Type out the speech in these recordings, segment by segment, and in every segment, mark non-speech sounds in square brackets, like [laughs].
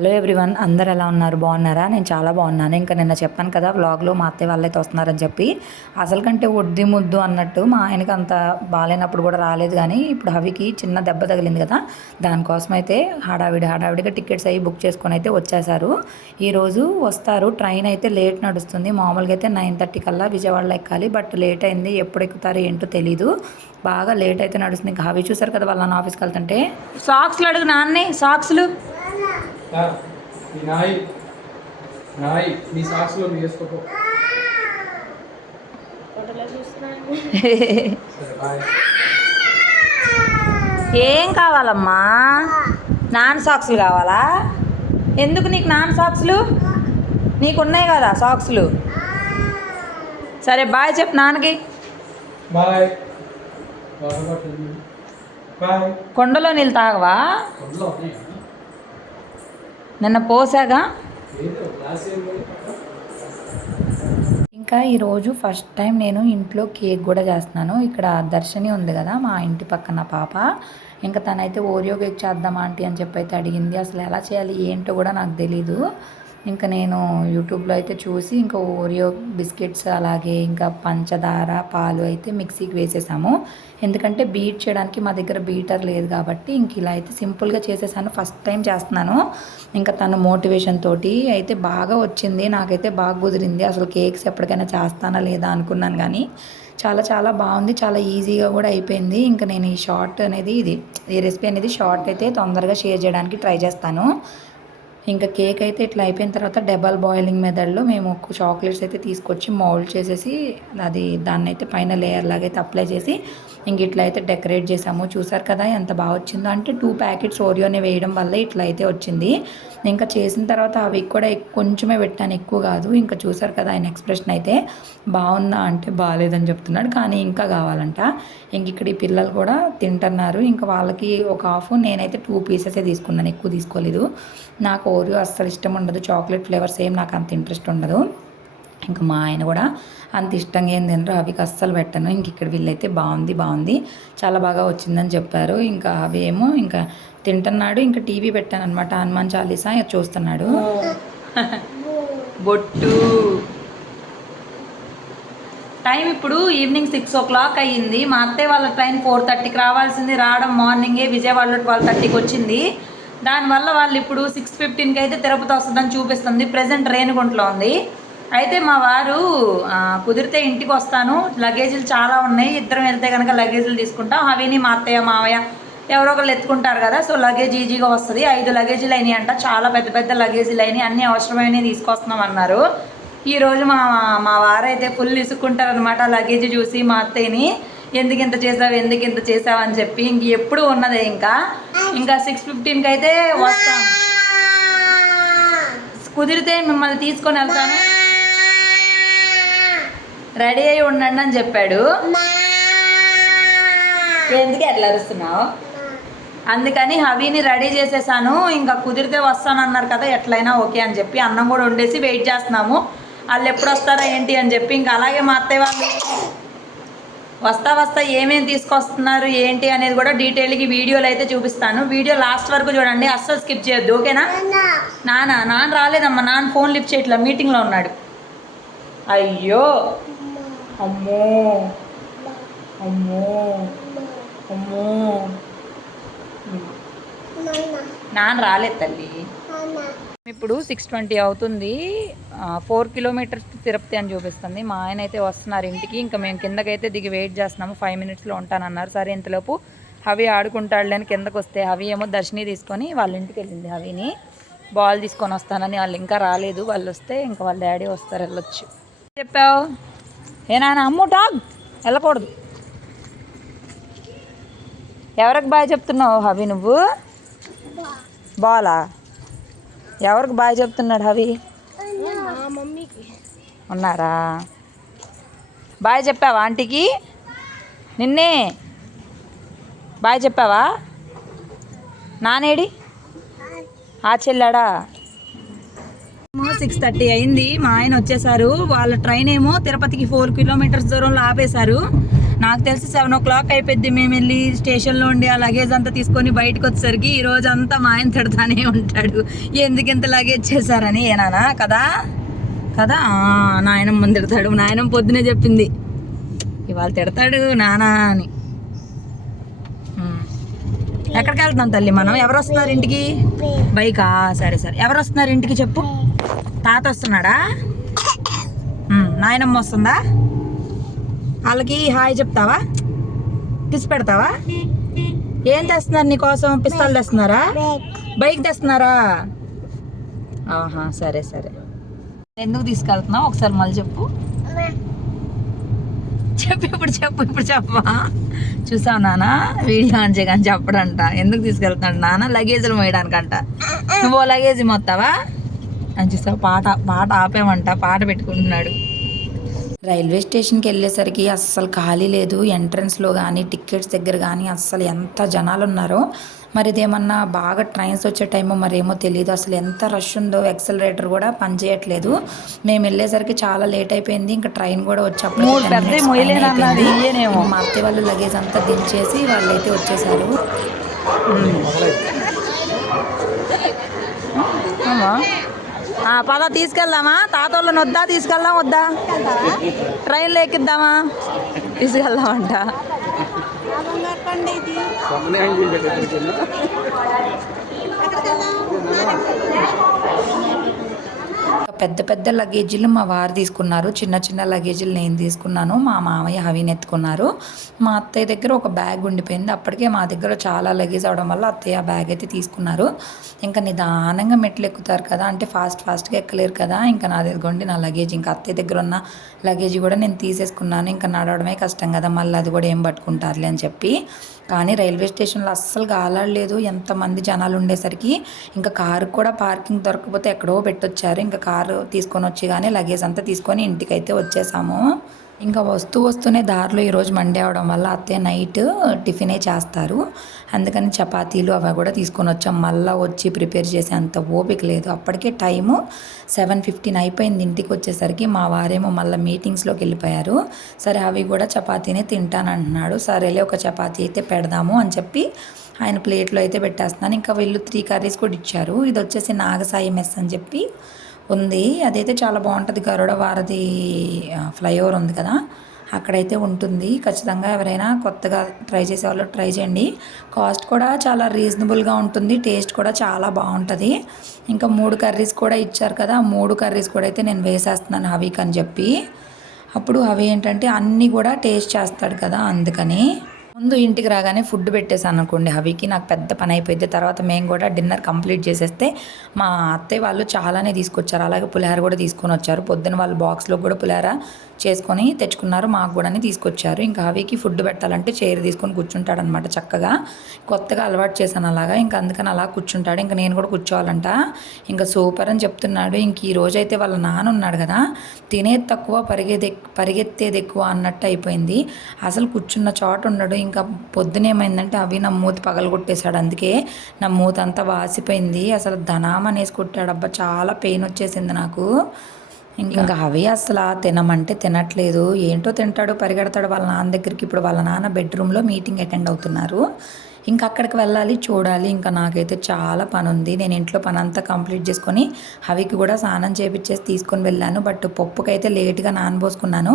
Hello everyone అందరు ఎలా ఉన్నారు? బాగున్నారా? నేను చాలా బాగున్నాను. ఇంకా నిన్న చెప్పాను కదా వ్లాగ్లో మా అత్తయ్య వాళ్ళైతే వస్తున్నారని చెప్పి. అసలు కంటే ఒడ్డి ముద్దు అన్నట్టు మా ఆయనకి అంత బాగాలేనప్పుడు కూడా రాలేదు కానీ ఇప్పుడు హవికి చిన్న దెబ్బ తగిలింది కదా దానికోసం అయితే హడావిడి హడావిడిగా టికెట్స్ అవి బుక్ చేసుకొని అయితే వచ్చేసారు ఈరోజు వస్తారు. ట్రైన్ అయితే లేట్ నడుస్తుంది. మామూలుగా అయితే నైన్ థర్టీ కల్లా విజయవాడలో ఎక్కాలి. బట్ లేట్ అయింది. ఎప్పుడు ఎక్కుతారో ఏంటో తెలీదు. బాగా లేట్ అయితే నడుస్తుంది. ఇంకా హవి చూసారు కదా వాళ్ళ నా ఆఫీస్కి వెళ్తుంటే? సాక్స్లు అడుగు నాన్నే సాక్స్లు. నీ నాయి నాయి నీ సాక్స్లో నువ్వు బాయ్ ఏం కావాలమ్మా? నాన్ సాక్స్లు కావాలా? ఎందుకు నీకు నాన్ సాక్స్లు? నీకు ఉన్నాయి కదా సాక్స్లు. సరే బాయ్ చెప్పు నాన్నకి. బాయ్. కొండలో నీళ్ళు తాగవా? నిన్న పోసాగా? ఇంకా ఈరోజు ఫస్ట్ టైం నేను ఇంట్లో కేక్ కూడా చేస్తున్నాను. ఇక్కడ దర్శని ఉంది కదా మా ఇంటి పక్కన పాప. ఇంకా తనైతే ఓరియో కేక్ చేద్దామా ఆంటీ అని చెప్పి అయితే అడిగింది. అసలు ఎలా చేయాలి ఏంటో కూడా నాకు తెలీదు. ఇంకా నేను యూట్యూబ్లో అయితే చూసి ఇంకా ఓరియో బిస్కెట్స్ అలాగే ఇంకా పంచదార పాలు అయితే మిక్సీకి వేసేసాము. ఎందుకంటే బీట్ చేయడానికి మా దగ్గర బీటర్ లేదు కాబట్టి ఇంక ఇలా అయితే సింపుల్గా చేసేసాను. ఫస్ట్ టైం చేస్తున్నాను. ఇంకా తన మోటివేషన్ తోటి అయితే బాగా వచ్చింది. నాకైతే బాగా కుదిరింది. అసలు కేక్స్ ఎప్పటికైనా చేస్తానా లేదా అనుకున్నాను కానీ చాలా చాలా బాగుంది. చాలా ఈజీగా కూడా అయిపోయింది. ఇంకా నేను ఈ షార్ట్ అనేది ఇది ఈ రెసిపీ అనేది షార్ట్ అయితే తొందరగా షేర్ చేయడానికి ట్రై చేస్తాను. ఇంకా కేక్ అయితే ఇట్లా అయిపోయిన తర్వాత డబల్ బాయిలింగ్ మెథడ్లో మేము చాక్లెట్స్ అయితే తీసుకొచ్చి మౌల్డ్ చేసేసి అది దాన్ని అయితే పైన లేయర్ లాగైతే అయితే అప్లై చేసి ఇంక ఇట్లా అయితే డెకరేట్ చేసాము చూసారు కదా ఎంత బాగా వచ్చిందో. అంటే టూ ప్యాకెట్స్ ఓరియోని వేయడం వల్ల ఇట్లా అయితే వచ్చింది. ఇంకా చేసిన తర్వాత అవి కూడా కొంచెమే పెట్టాను. ఎక్కువ కాదు. ఇంకా చూసారు కదా ఆయన ఎక్స్ప్రెషన్ అయితే బాగుందా అంటే బాగాలేదని చెప్తున్నాడు. కానీ ఇంకా కావాలంట. ఇంక ఇక్కడ ఈ పిల్లలు కూడా తింటున్నారు. ఇంకా వాళ్ళకి ఒక హాఫ్ నేనైతే టూ పీసెసే తీసుకున్నాను. ఎక్కువ తీసుకోలేదు. నాకు ఓరియో అస్సలు ఇష్టం ఉండదు. చాక్లెట్ ఫ్లేవర్స్ ఏం నాకు అంత ఇంట్రెస్ట్ ఉండదు. ఇంకా మా ఆయన కూడా అంత ఇష్టంగా ఏం తినరు. అవి అస్సలు పెట్టను. ఇంక ఇక్కడ వీళ్ళైతే బాగుంది బాగుంది. చాలా బాగా వచ్చిందని చెప్పారు. ఇంకా అవి ఏమో ఇంకా తింటున్నాడు. ఇంకా టీవీ పెట్టాను అనమాట హనుమాన్ చాలీసా చూస్తున్నాడు. బొట్టు. టైం ఇప్పుడు ఈవినింగ్ సిక్స్ ఓ క్లాక్ అయ్యింది. మా అత్తయ్య వాళ్ళ ట్రైన్ ఫోర్ థర్టీకి రావాల్సింది. రావడం మార్నింగే విజయవాడలో ట్వెల్వ్ థర్టీకి వచ్చింది. దానివల్ల వాళ్ళు ఇప్పుడు సిక్స్ ఫిఫ్టీన్కి అయితే తిరుపతి వస్తుందని చూపిస్తుంది. ప్రజెంట్ రేణుగుంటలో ఉంది. అయితే మా వారు కుదిరితే ఇంటికి వస్తాను. లగేజీలు చాలా ఉన్నాయి. ఇద్దరం వెళ్తే కనుక లగేజీలు తీసుకుంటాం. అవిని మా అత్తయ్య మావయ్య ఎవరో ఒకళ్ళు ఎత్తుకుంటారు కదా. సో లగేజ్ ఈజీగా వస్తుంది. ఐదు లగేజీలు అయినాయి అంట. చాలా పెద్ద పెద్ద లగేజీలు అయినాయి. అన్ని అవసరమైనవి తీసుకొస్తున్నాం అన్నారు. ఈ రోజు మా మా వారైతే ఫుల్ ఇసుక్కుంటారు అనమాట లగేజ్ చూసి మా అత్తయ్యని. ఎందుకు ఇంత చేసావు? ఎందుకు ఇంత చేసావు? అని చెప్పి ఇంక ఎప్పుడు ఉన్నదే ఇంకా. ఇంకా సిక్స్ ఫిఫ్టీన్కి అయితే వస్తాం కుదిరితే మిమ్మల్ని తీసుకొని వెళ్తాను. రెడీ అయి ఉండండి అని చెప్పాడు. ఎందుకు ఎట్లా అరుస్తున్నావు? అందుకని హవీని రెడీ చేసేసాను. ఇంకా కుదిరితే వస్తాను అన్నారు కదా ఎట్లయినా ఓకే అని చెప్పి అన్నం కూడా వండేసి వెయిట్ చేస్తున్నాము. వాళ్ళు ఎప్పుడు వస్తారా ఏంటి అని చెప్పి ఇంకా అలాగే మా అత్తయ్య వాళ్ళు వస్తా వస్తా ఏమేమి తీసుకొస్తున్నారు ఏంటి అనేది కూడా డీటెయిల్గా వీడియోలు అయితే చూపిస్తాను. వీడియో లాస్ట్ వరకు చూడండి అస్సలు స్కిప్ చేయొద్దు ఓకేనా? నాన్న. నాన్న రాలేదమ్మా నాన్న ఫోన్ లిఫ్ట్ చేయట్లా మీటింగ్లో ఉన్నాడు. అయ్యో. అమ్మో. అమ్మో. అమ్మో. నాన్న రాలేదు తల్లి. ఇప్పుడు సిక్స్ ట్వంటీ అవుతుంది. ఫోర్ కిలోమీటర్స్ తిరుపతి అని చూపిస్తుంది. మా ఆయన అయితే వస్తున్నారు ఇంటికి. ఇంకా మేము కిందకైతే దిగి వెయిట్ చేస్తున్నాము. ఫైవ్ మినిట్స్లో ఉంటానన్నారు. సరే ఇంతలోపు హవి ఆడుకుంటాడులే అని కిందకు వస్తే హవి ఏమో దర్శిని తీసుకొని వాళ్ళ ఇంటికి వెళ్ళింది హవిని. బాల్ తీసుకొని వస్తానని వాళ్ళు ఇంకా రాలేదు. వాళ్ళు వస్తే ఇంకా వాళ్ళ డాడీ వస్తారు వెళ్ళొచ్చు. చెప్పావు? ఏ నాన్న అమ్ము టాగ్ వెళ్ళకూడదు. ఎవరికి బాగా చెప్తున్నావు హవి నువ్వు? బాలా? ఎవరికి బాగా చెప్తున్నాడు హవి? ఉన్నారా? బాయ్ చెప్పావా ఆంటీకి? నిన్నే. బాయ్ చెప్పావా? నానేడి? ఆ చెల్లాడా? సిక్స్ థర్టీ అయింది. మా ఆయన వచ్చేసారు. వాళ్ళ ట్రైన్ ఏమో తిరుపతికి ఫోర్ కిలోమీటర్స్ దూరంలో ఆపేశారు. నాకు తెలిసి సెవెన్ ఓ క్లాక్ అయిపోద్ది. మేము వెళ్ళి స్టేషన్లో ఉండి ఆ లగేజ్ అంతా తీసుకొని బయటకు వచ్చేసరికి ఈ రోజు అంతా మా ఆయన తిడతానే ఉంటాడు. ఎందుకు ఇంత లగేజ్ చేశారని? ఏనానా కదా? కదా? నాయనమ్మ తిడతాడు. నాయనమ్మ పొద్దునే చెప్పింది. ఇవాళ తిడతాడు నానా అని. ఎక్కడికి వెళ్తున్నాం తల్లి మనం? ఎవరు వస్తున్నారు ఇంటికి? బైకా? సరే సరే. ఎవరు వస్తున్నారు ఇంటికి చెప్పు. తాత వస్తున్నాడా నాయనమ్మ వస్తుందా వాళ్ళకి హాయ్ చెప్తావా? కిస్ పెడతావా? ఏం తెస్తున్నారు నీకోసం పిస్తాలు తెస్తున్నారా? బైక్ తెస్తున్నారా? ఆహా సరే సరే. ఎందుకు తీసుకెళ్తున్నావు? ఒకసారి మళ్ళీ చెప్పు. చెప్పు ఇప్పుడు చెప్పు ఇప్పుడు చెప్పమా? చూసావు నాన్న వీడియో ఆన్ చేయగానే చెప్పడంట. ఎందుకు తీసుకెళ్తున్నాడు నాన్న లగేజ్లు మోయడానికంట. నువ్వు లగేజ్ మొత్తావా? అని చూసావు పాట పాట ఆపేమంట పాట పెట్టుకుంటున్నాడు. రైల్వే స్టేషన్కి వెళ్ళేసరికి అస్సలు ఖాళీ లేదు. ఎంట్రన్స్లో కానీ టికెట్స్ దగ్గర కానీ అస్సలు ఎంత జనాలు ఉన్నారో మరి ఇదేమన్నా బాగా ట్రైన్స్ వచ్చే టైమో మరేమో తెలియదు అసలు ఎంత రష్ ఉందో ఎక్సలరేటర్ కూడా పనిచేయట్లేదు మేము వెళ్ళేసరికి చాలా లేట్ అయిపోయింది. ఇంకా ట్రైన్ కూడా వచ్చేప్పుడు. మా అత్తయ్య వాళ్ళు లగేజ్ అంతా దించేసి వాళ్ళైతే వచ్చేసారు. ఆ, పద తీసుకెళ్దామా? తాత వాళ్ళని వద్దా? తీసుకెళ్దాం వద్దా? ట్రైన్లో ఎక్కిద్దామా? తీసుకెళ్దామంట. పెద్ద పెద్ద లగేజీలు మా వారు తీసుకున్నారు. చిన్న చిన్న లగేజీలు నేను తీసుకున్నాను. మా మామయ్య హవిని ఎత్తుకున్నారు. మా అత్తయ్య దగ్గర ఒక బ్యాగ్ ఉండిపోయింది. అప్పటికే మా దగ్గర చాలా లగేజ్ అవడం వల్ల అత్తయ్య ఆ బ్యాగ్ అయితే తీసుకున్నారు. ఇంకా నిదానంగా మెట్లు ఎక్కుతారు కదా అంటే ఫాస్ట్ ఫాస్ట్గా ఎక్కలేరు కదా ఇంకా నా దగ్గర నా లగేజ్ ఇంకా అత్తయ్య దగ్గర ఉన్న లగేజ్ కూడా నేను తీసేసుకున్నాను. ఇంకా నడవడమే కష్టం కదా మళ్ళీ అది కూడా ఏం పట్టుకుంటారులే అని చెప్పి. కానీ రైల్వే స్టేషన్లో అస్సలు గాలాడలేదు. ఎంతమంది జనాలు ఉండేసరికి ఇంకా కారు కూడా పార్కింగ్ దొరకకపోతే ఎక్కడో పెట్టొచ్చారు. ఇంకా కారు కారు తీసుకొని వచ్చి కానీ లగేజ్ అంతా తీసుకొని ఇంటికైతే వచ్చేసాము. ఇంకా వస్తూ వస్తూనే దారిలో ఈరోజు మండే అవడం వల్ల అత్తయ్య నైట్ టిఫినే చేస్తారు. అందుకని చపాతీలు అవి కూడా తీసుకొని వచ్చాం. మళ్ళీ వచ్చి ప్రిపేర్ చేసే అంత ఓపిక లేదు. అప్పటికే టైము సెవెన్ ఫిఫ్టీన్ అయిపోయింది ఇంటికి వచ్చేసరికి. మా వారేమో మళ్ళీ మీటింగ్స్లోకి వెళ్ళిపోయారు. సరే అవి కూడా చపాతీనే తింటానంటున్నాడు. సరేలే ఒక చపాతీ అయితే పెడదాము అని చెప్పి ఆయన ప్లేట్లో అయితే పెట్టేస్తున్నాను. ఇంకా వీళ్ళు త్రీ కర్రీస్ కూడా ఇచ్చారు. ఇది వచ్చేసి నాగసాయి మెస్ అని చెప్పి ఉంది. అదైతే చాలా బాగుంటుంది. గరుడ వారధి ఫ్లైఓవర్ ఉంది కదా. అక్కడైతే ఉంటుంది. ఖచ్చితంగా ఎవరైనా కొత్తగా ట్రై చేసే వాళ్ళు ట్రై చేయండి. కాస్ట్ కూడా చాలా రీజనబుల్గా ఉంటుంది. టేస్ట్ కూడా చాలా బాగుంటుంది. ఇంకా మూడు కర్రీస్ కూడా ఇచ్చారు కదా. మూడు కర్రీస్ కూడా అయితే నేను వేసేస్తున్నాను హవీక్ అని చెప్పి. అప్పుడు అవి ఏంటంటే అన్నీ కూడా టేస్ట్ చేస్తాడు కదా అందుకని. ముందు ఇంటికి రాగానే ఫుడ్ పెట్టేశాను అనుకోండి హవికి. నాకు పెద్ద పని అయిపోయింది. తర్వాత మేము కూడా డిన్నర్ కంప్లీట్ చేసేస్తే మా అత్తయ్య వాళ్ళు చాలానే తీసుకొచ్చారు. అలాగే పులిహార కూడా తీసుకొని వచ్చారు. పొద్దున వాళ్ళు బాక్స్లో కూడా పులిహార చేసుకొని తెచ్చుకున్నారు. మాకు కూడా తీసుకొచ్చారు. ఇంకా అవికి ఫుడ్ పెట్టాలంటే చైర్ తీసుకొని కూర్చుంటాడనమాట చక్కగా. కొత్తగా అలవాటు చేశాను అలాగా. ఇంకా అందుకని అలా కూర్చుంటాడు. ఇంకా నేను కూడా కూర్చోవాలంట. ఇంకా సూపర్ అని చెప్తున్నాడు. ఇంక ఈ రోజు అయితే వాళ్ళ నాన్న ఉన్నాడు కదా. తినేది తక్కువ పరిగెది పరిగెత్తేది ఎక్కువ అన్నట్టు అయిపోయింది. అసలు కూర్చున్న చోట ఉండడు. ఇంకా పొద్దునేమైందంటే అవి నా మూత పగలగొట్టేశాడు. అందుకే నా మూత అంతా వాసిపోయింది. అసలు ధనామనేసి కొట్టాడు. అబ్బా చాలా పెయిన్ వచ్చేసింది నాకు. ఇంకా? అవి అసలు తినమంటే తినట్లేదు. ఏంటో తింటాడు పరిగెడతాడు వాళ్ళ నాన్న దగ్గరికి. ఇప్పుడు వాళ్ళ నాన్న బెడ్రూమ్లో మీటింగ్ అటెండ్ అవుతున్నారు. ఇంకా అక్కడికి వెళ్ళాలి చూడాలి. ఇంకా నాకైతే చాలా పని ఉంది నేను ఇంట్లో పని అంతా కంప్లీట్ చేసుకొని హవికి కూడా స్నానం చేపించేసి తీసుకొని వెళ్ళాను. బట్ పప్పుకైతే లేట్గా నానబోసుకున్నాను.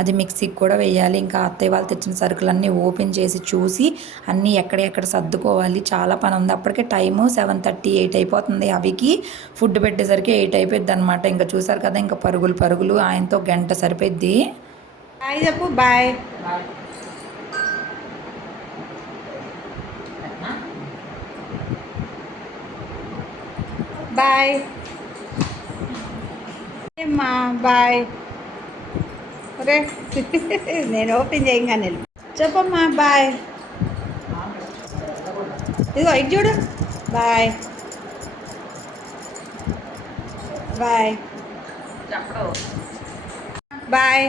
అది మిక్సీకి కూడా వేయాలి. ఇంకా అత్తయ్య వాళ్ళు తెచ్చిన సరుకులన్నీ ఓపెన్ చేసి చూసి అన్నీ ఎక్కడెక్కడ సర్దుకోవాలి. చాలా పని ఉంది అప్పటికే టైము సెవెన్ థర్టీ ఎయిట్ అయిపోతుంది అవికి ఫుడ్ పెట్టేసరికి ఎయిట్ అయిపోద్ది అనమాట ఇంకా చూసారు కదా ఇంకా పరుగులు పరుగులు. ఆయనతో గంట సరిపోద్ది బాయ్ చెప్పు బాయ్. బాయ్ అమ్మా బాయ్ ఒరే నేను ఓపెన్ చేయంగానే వెళ్ళు. చెప్పమ్మా బాయ్ ఇదిగో ఇటు చూడు బాయ్ బాయ్ బాయ్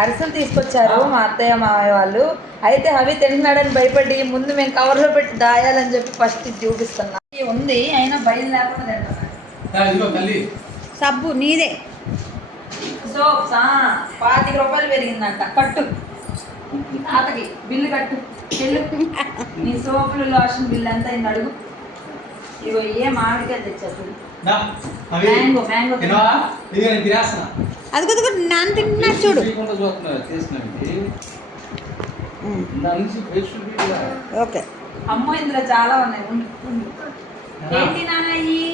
అరిసెలు తీసుకొచ్చారు మా అత్తయ్య మావయ్య వాళ్ళు. అయితే అవి తింటున్నాడని భయపడి ముందు మేము కవర్లో పెట్టి దాయాలని చెప్పి ఫస్ట్ చూపిస్తున్నా. ఇది ఉంది అయినా భయం లేకుండా సబ్బు నీదే. సోప్స్ పాతిక రూపాయలు పెరిగిందంట. కట్టు. తాతకి బిల్లు కట్టు. బిల్లు నీ సోపులు లోషన్ బిల్లు ఎంత అయింది అడుగు. ఇగో ఏ మామిడికాయలు అవి మ్యాంగో మ్యాంగో తినవా? నేను తినేస్తున్నా. అదిగో నాన్న తింటున్నాడు చూడు ఓకే. అమ్మో ఇందులో చాలా ఉన్నాయి. ఏంటి నాన్న ఇయి?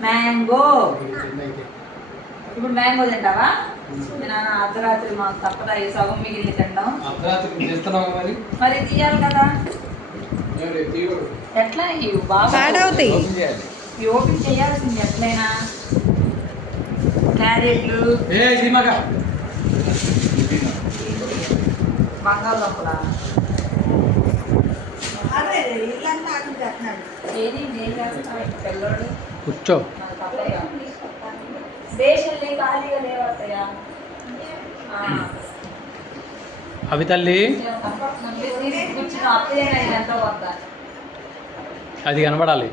మ్యాంగో. ఇప్పుడు మ్యాంగో తింటావా? మీ నాన్న అర్ధరాత్రి మాకు తప్పదా ఈ సగం మిగిలిన తింటాం మరి? మరి తీయాలి కదా. ఎట్లా? ఇవి బాగా ఇవి ఓపెన్ చేయాల్సింది ఎట్లయినా. క్యారెట్లు. ఏ బంగాళదుంపల? కూర్చో. అవి తల్లి. అది కనబడాలి.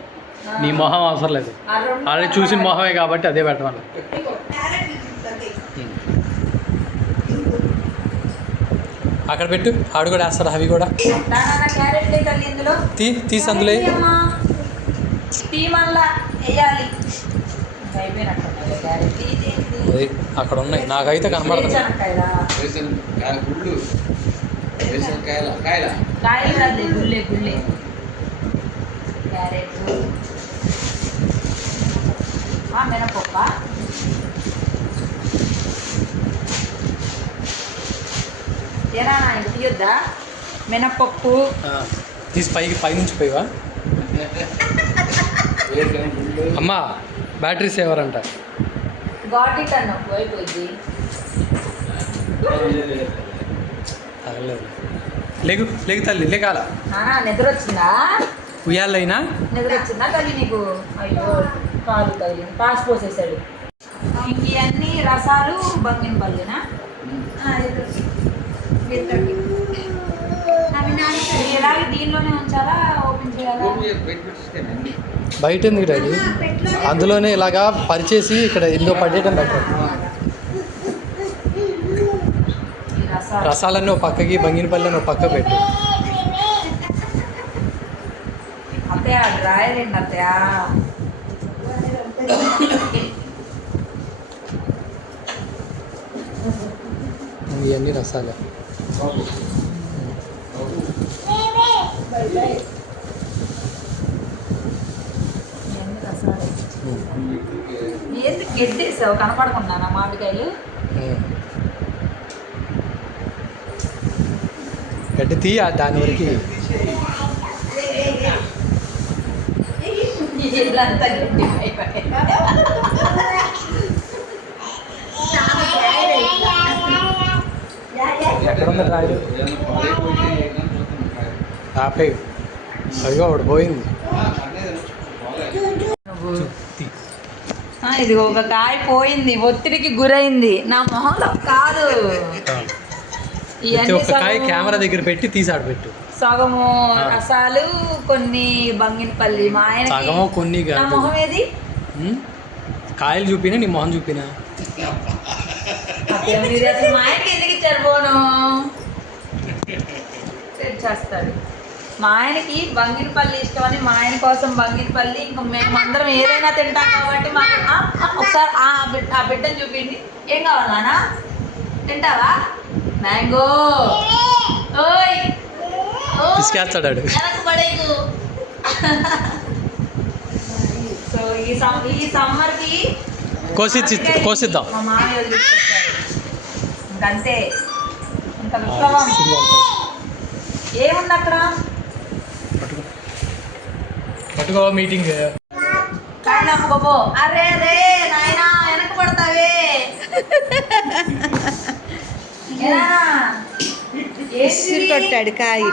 నీ మొహం అవసరం లేదు. ఆల్రెడీ చూసిన మొహమే కాబట్టి అదే పెట్టమని. అక్కడ పెట్టు. ఆడు కూడా వేస్తాడు అవి కూడా. నాన్న క్యారెట్ తల్లి ఇందులో. తీ తీసి అందులో వేయి. తీయమ్మా. తీ మళ్ళా వేయాలి అయిపోయినట్టు క్యారెట్ తీ, తీ, తీ. అది అక్కడ ఉన్నాయి నాకైతే కనబడుతుంది వేరుశనక్కాయలా? వేసిన కాయ గుళ్ళు వేసిన కాయల కాయల కాయలు కాదు గుళ్ళే గుళ్ళే క్యారెట్ ఆ, మినపప్ప ఏనా తీయొద్దా? మినపప్పు తీసి పైకి పైనుంచి పోయివా? వేసిన గుళ్ళు అమ్మా బ్యాటరీ సేవర్ అంట. గాటి అన్న అయిపోయింది తగలేదు. లేకు లేకు తల్లి లేకాల నిద్ర వచ్చిందా ఉయ్యాలైనా? నిద్ర వచ్చిందా తల్లి నీకు? అయ్యో కాలు తల్లి పాస్ పోసేసాడు. ఇంక ఇవన్నీ రసాలు బంగిన పల్లినా ఇలాగే దీనిలోనే ఉంచాలా? ఓపెన్ చేయాలా? ఓపెన్ చేసి బయట ఎందుకు డాడీ అందులోనే ఇలాగా పరిచేసి ఇక్కడ ఇందో పడేయడం బెటర్ రసాలన్నీ ఒక పక్కకి బంగినపల్లి ఒక పక్క పెట్టు. అత్తయ్య డ్రాయర్ ఏంటి అత్తయ్య? ఇవన్నీ రసాలే. బాబు ఏంది గెడ్డేసావు? కనపడకుండా నా మామిడికాయలు? గడ్డి తీయ దాని వరకు? ఇల్లంతా గడ్డి [laughs] అయిపోయి ఎక్కడ ఉంది రాయలు ఏదైనా పాడైపోతే ఏంటని చూస్తున్నాం కాయ. ఆపే అదిగో ఒకటి పోయింది ఇది ఒక కాయ పోయింది ఒత్తిడికి గురైంది నా మొహంలో కాదు ఒక్క కాయ కెమెరా దగ్గర పెట్టి తీసి ఆడ పెట్టు సగము. రసాలు కొన్ని బంగినపల్లి మా ఆయన సగము కొన్ని నా. మొహం ఏది? కాయలు చూపినా నీ మొహం చూపినా మా ఆయనకి ఇచ్చారు పోను చేస్తాడు. మా ఆయనకి బంగినపల్లి ఇష్టం అని మా ఆయన కోసం బంగినపల్లి ఇంకా మేమందరం ఏదైనా తింటాం కాబట్టి మా ఒకసారి ఆ బిడ్డ ఆ బిడ్డను చూపిండి ఏం కావాలి నాన్న? తింటావా? మ్యాంగో. ఓయ్. వెనక్కి పడేకు సో ఈ సమ్ ఈ సమ్మర్కి కోసిద్దాం. మా మామయ్య ఇంకంతే ఇంత విప్లవం. ఏముంది అక్కడ పట్టుకో మీటింగ్. కాయలు అమ్ముకోపో అరే రే నాయనా వెనక పడతావే? కొట్టాడు కాయ.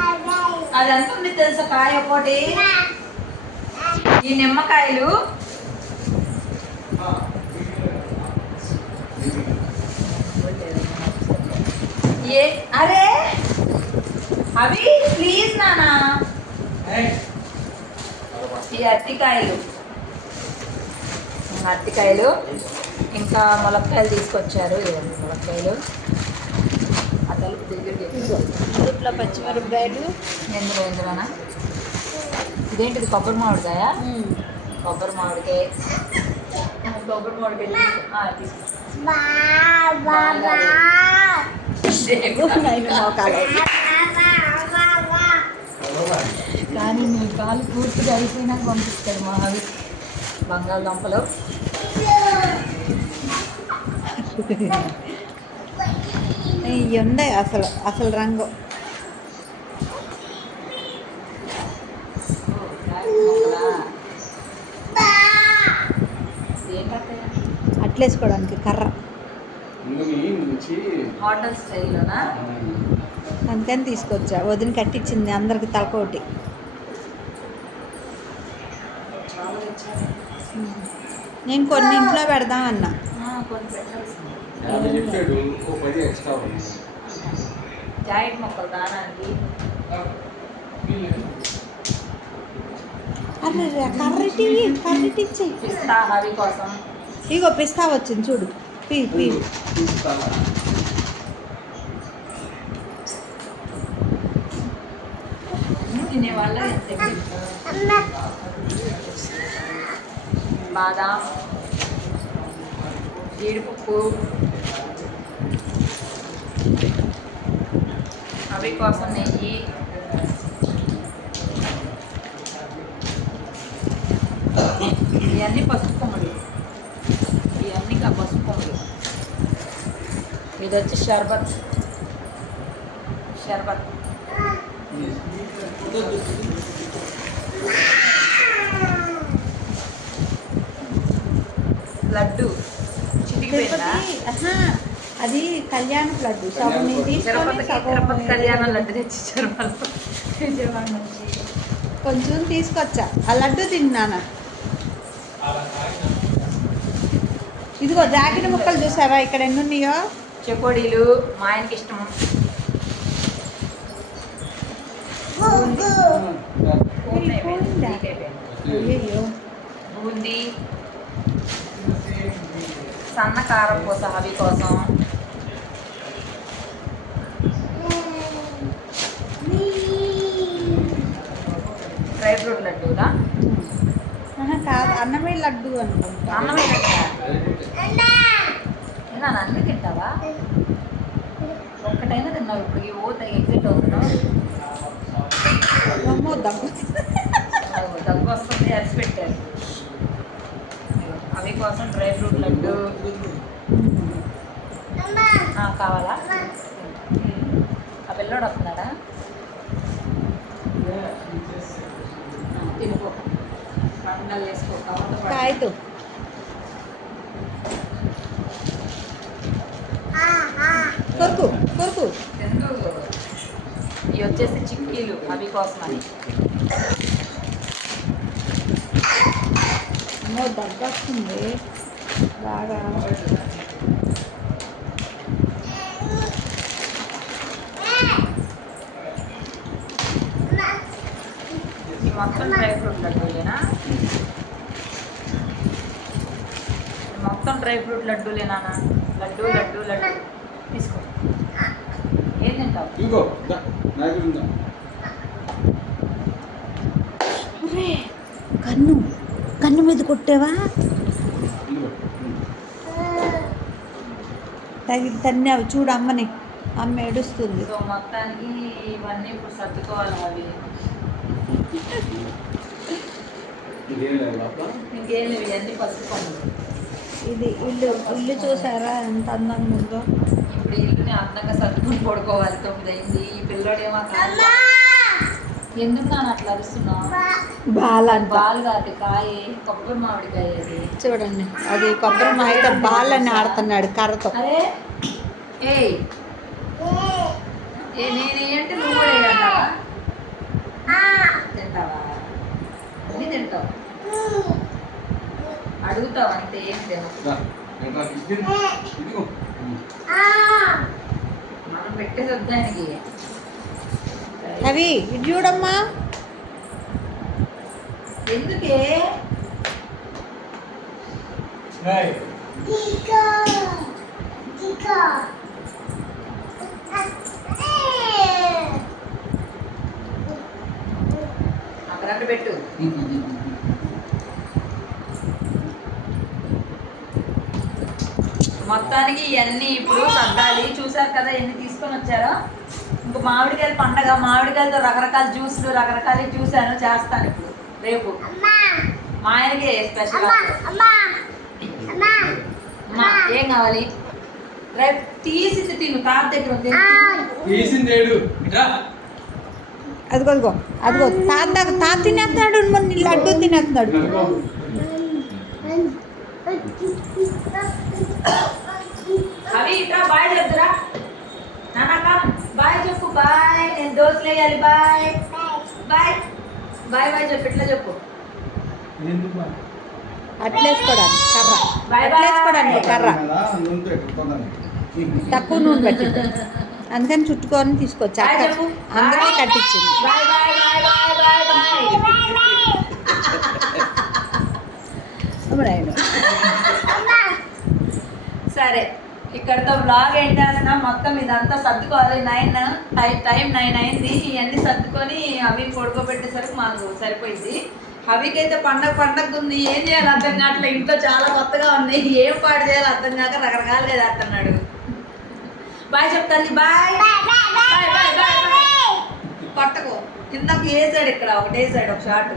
అది ఎంత ఉంది తెలుసా కాయ ఒకటి? ఈ నిమ్మకాయలు ఏ? అరే! అవి ప్లీజ్ నానా ఈ అరటికాయలు. అరటికాయలు. ఇంకా ములక్కాయలు తీసుకొచ్చారు. ఇదిగోండి ములక్కాయలు. ఆ తలుపు దగ్గరికి ఇంట్లో పచ్చిమిరపకాయలు. ఎందులో ఎందులోనా ఇదేంటిది కొబ్బరి మామిడికాయ? కొబ్బరి మామిడికాయ. కొబ్బరి మామిడికాయ తీసుకో. ఆ, తీసుకో. మోకాలు కానీ మీ కాలు పూర్తిగా అయిపోయినాక పంపిస్తాడు మా అవి బంగాళదుంపలు. ఇవి ఉన్నాయి అసలు అసలు రంగు. అట్లేసుకోవడానికి కర్ర. నుంచి హోటల్ స్టైల్లోనా? అందుకని తీసుకొచ్చా. వదిన కట్టించింది అందరికి తలకోటి. నేను కొన్ని ఇంట్లో పెడదాం అన్నా. జాయింట్ మొక్కలు దానానికి అరే పిస్తా కోసం. ఇగో పిస్తా వచ్చింది చూడు. P P తీస్తావా? తినేవాళ్ళ బాదాం జీడిపప్పు అవి కోసం నెయ్యి ఇవన్నీ పసుపు ఇది వచ్చి షర్బత్. షర్బత్. లడ్డు. చిటికిపోయిందా అది కళ్యాణ లడ్డు. సగం తిరుపతి కళ్యాణం లడ్డు విజయవాడ నుంచి కొంచెం తీసుకొచ్చా. ఆ లడ్డు తిన్నానా ఇదిగో జాకెట్ ముక్కలు చూసావా? ఇక్కడ ఎన్ని ఉన్నాయో చెకోడీలు మా ఆయనకి ఇష్టం బూందీ సన్న కారం పూస అవి కోసం. డ్రై ఫ్రూట్ లడ్డూలా? కాదు అన్నమే లడ్డు అనుకుంటా. అన్నమే తిన్నా అన్నీ తింటావా ఒక్కటైనా తిన్నావు ఇప్పుడు ఓ ఎగ్జిట్ అవుతున్నావు అమ్మో దగ్గు అదిగో దగ్గు వస్తుంది అరిసి పెట్టారు అవి కోసం డ్రై ఫ్రూట్ లడ్డు ఆ, కావాలా ఆ పిల్లోడు వస్తున్నాడా తినుకో పండలు వేసుకో కవర్లో పడు. కాయతు కొరుకు కొరుకు తింటూ ఇవి వచ్చేసి చిక్కీలు అవి కోసం అని అమ్మో దగ్గు వస్తుంది. బాగా మొత్తం డ్రై ఫ్రూట్ లడ్డూలేనా మొత్తం డ్రై ఫ్రూట్ లడ్డూలేనా లడ్డు లడ్డు లడ్డు. తీసుకో. ఏం తింటావు? ఇదిగో కన్ను. కన్ను మీద కొట్టేవా? తగిలి తన్నావు చూడు అమ్మని. అమ్మ ఏడుస్తుంది. సో మొత్తానికి ఇవన్నీ ఇప్పుడు సర్దుకోవాలి అవి. ఇవన్నీ ఇది ఇల్లు ఇల్లు చూసారా ఎంత అందంగా ఉందో? ఇప్పుడు ఇల్లుని అందంగా సర్దుకుని పడుకోవాలి తొమ్మిది అయింది. ఈ పిల్లోడేమో. ఎందుకు నాన్న అట్లా అరుస్తున్నావు? బాల్ కాదు కాయ కొబ్బరి మామిడికాయ అది. చూడండి అది కొబ్బరి మాయతో బాలని ఆడుతున్నాడు కర్రతో. అరే ఏయ్. ఏ నేను అంటే నువ్వు కూడా తింటావా? అన్నీ తింటావు. అడుగుతావు అంతే ఏం తినవు. మనం పెట్టేది వద్దానికి. అవి ఇది చూడమ్మా. ఎందుకే? అక్కడ పెట్టు. మొత్తానికి ఇవన్నీ ఇప్పుడు సర్దాలి చూసారు కదా ఎన్ని తీసుకొని వచ్చారో? ఇంక మామిడికాయలు పండగ మామిడికాయలతో రకరకాల జ్యూస్లు రకరకాల చూసాను చేస్తాను ఇప్పుడు రేపు. మా ఆయనకి స్పెషల్ అమ్మా, ఏం కావాలి? రేపు తీసి తిను తాత దగ్గర ఉంది. తీసింది అదిగో అదిగో అదిగో. తాత తాత తినేస్తున్నాడు లడ్డు తినేస్తున్నాడు. అవి ఇట్రా బాయ్ చెప్తురా నాన్నక బాయ్ చెప్పు బాయ్ నేను దోశలు వేయాలి బాయ్ బాయ్ బాయ్ బాయ్ చెప్పు? ఇట్లా చెప్పు? అట్లేసుకోవడానికి కర్ర. అట్లేసుకోవడానికి కర్ర. తక్కువ నూనె పట్టింది అందుకని చుట్టుకొని తీసుకొచ్చి. అక్క బాయ్. కట్టించింది. సరే. ఇక్కడతో బ్లాగ్ ఏం చేస్తున్నా మొత్తం ఇదంతా సర్దుకోవాలి. నైన్ టైం టైం నైన్ అయింది. ఇవన్నీ సర్దుకొని అవి పడుకోబెట్టేసరికి మాకు సరిపోయింది. అవికి అయితే పండగ పండగ ఉంది. ఏం చేయాలి అర్థం కావట్లే. ఇంట్లో చాలా కొత్తగా ఉన్నాయి ఏం పాడు చేయాలి అర్థం కాక రకరకాలుగా చేస్తున్నాడు బాయ్ చెప్తాను బాయ్. పట్టకు. ఇందాక వేసాడు ఇక్కడ ఒకటి వేసాడు ఒక షార్ట్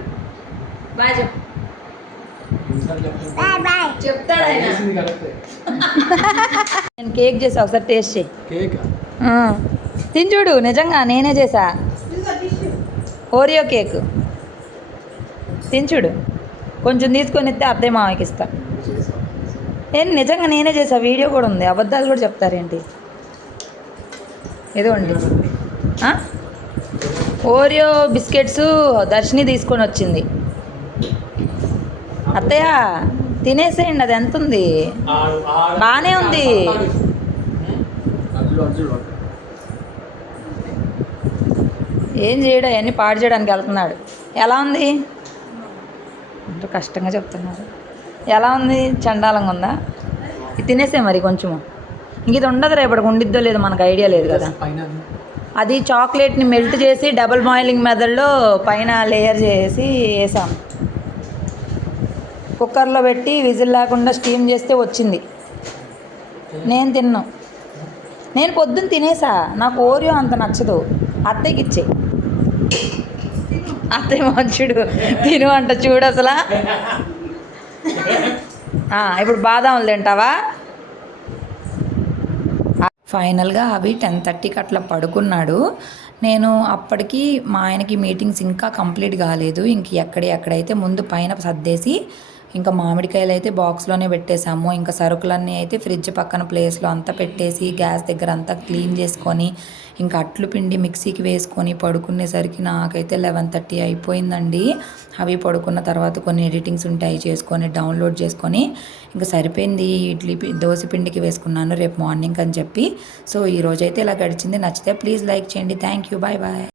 బాయ్ చెప్పు? చెప్తాడు ఆయన. నేను కేక్ చేసా ఒకసారి టేస్ట్ చేయి. కేక్? తిని చూడు నిజంగా నేనే చేసా. ఓరియో కేక్ తిని చూడు. కొంచెం తీసుకొని ఇస్తే అత్తయ్య మామకి ఇస్తా. నేను నిజంగా నేనే చేసా? వీడియో కూడా ఉంది. అబద్ధాలు కూడా చెప్తారేంటి? ఇదిగోండి ఆ? ఓరియో బిస్కెట్స్ దర్శిని తీసుకొని వచ్చింది. అత్తయ్య తినేసేయండి అది ఎంత ఉంది బాగానే ఉంది. ఏం చేయడు అవన్నీ పాడు చేయడానికి వెళ్తున్నాడు. ఎలా ఉంది? అంటే కష్టంగా చెప్తున్నారు. ఎలా ఉంది? చండాలంగా ఉందా? ఇది తినేసే మరి కొంచెము. ఇంక ఇది ఉండదు రేపటికి ఉండిద్దో లేదో మనకు ఐడియా లేదు కదా. అది చాక్లెట్ని మెల్ట్ చేసి డబుల్ బాయిలింగ్ మెథడ్లో పైన లేయర్ చేసి వేసాం. కుక్కర్లో పెట్టి విజిల్ లేకుండా స్టీమ్ చేస్తే వచ్చింది. నేను తిన్నా. నేను పొద్దున్న తినేసా. నాకు ఓరియో అంత నచ్చదు. అత్తయ్యకి ఇచ్చే. అత్తయ్య మంచుడు తిను అంట చూడు అసలు. ఇప్పుడు బాదాములు తింటావా? ఫైనల్గా అవి టెన్ థర్టీకి అట్లా పడుకున్నాడు. నేను అప్పటికి మా ఆయనకి మీటింగ్స్ ఇంకా కంప్లీట్ కాలేదు. ఇంక ఎక్కడ ఎక్కడైతే ముందు పైన సర్దేసి ఇంకా మామిడికాయలు అయితే బాక్స్లోనే పెట్టేశాము. ఇంకా సరుకులన్నీ అయితే ఫ్రిడ్జ్ పక్కన ప్లేస్లో అంతా పెట్టేసి గ్యాస్ దగ్గర అంతా క్లీన్ చేసుకొని ఇంకా అట్లు పిండి మిక్సీకి వేసుకొని పడుకునేసరికి నాకైతే లెవెన్ థర్టీ అయిపోయిందండి. అవి పడుకున్న తర్వాత కొన్ని ఎడిటింగ్స్ ఉంటాయి చేసుకొని డౌన్లోడ్ చేసుకొని ఇంకా సరిపోయింది. ఇడ్లీ దోశ పిండికి వేసుకున్నాను రేపు మార్నింగ్ అని చెప్పి. సో ఈరోజైతే ఇలా గడిచింది. నచ్చితే ప్లీజ్ లైక్ చేయండి. Thank you. Bye bye.